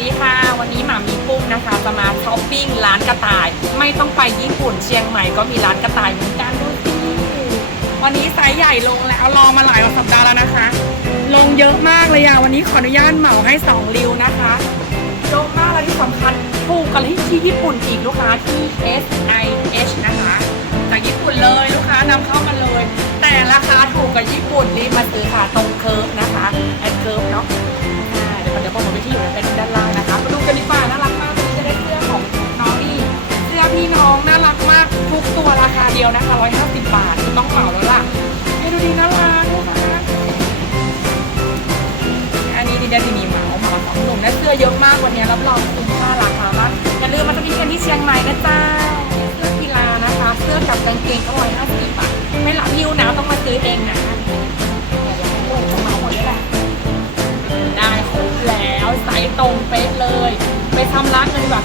ดีค่ะ วันนี้หมามีปุ้งนะคะจะมาช้อปปิ้งร้านกระต่าย ไม่ต้องไปญี่ปุ่นเชียงใหม่ก็มีร้านกระต่ายเหมือนกันดูสิวันนี้ไซส์ใหญ่ลงแล้วรอมาหลายสัปดาห์แล้วนะคะ ลงเยอะมากเลยอะวันนี้ขออนุญาตเหมาให้2ริวนะคะเยอะมากและที่สำคัญถูกกันที่ญี่ปุ่นอีกลูกค้าที่ S I H นะคะจากญี่ปุ่นเลยลูกค้านำเข้ามาเลย แต่ราคาถูกกว่าญี่ปุ่นรีบมาซื้อค่ะตรงเคิร์ฟนะคะแอดเคิร์ฟเนาะ ยวนะคะ150 บาทคือต้องเหมาแล้วล่ะให้ดูดีน่ารักนะคะอันนี้ดีเดทีนีเหมาเหมาสองหนุ่มและเสื้อเยอะมากวันนี้รับรองคุ้มค่าราคามากอย่าลืมมาตรงนี้กันที่เชียงใหม่นะจ๊ะเสื้อกีฬานะคะ เสื้อกับกางเกงก็150บาทไม่หลับหิ้วนะต้องมาซื้อเองนะเดี๋ยวให้ลูกจะเหมาหมดเลยแหละได้ครบแล้วไซส์ตรงเป๊ะเลย ไปทำร้านกันดีกว่า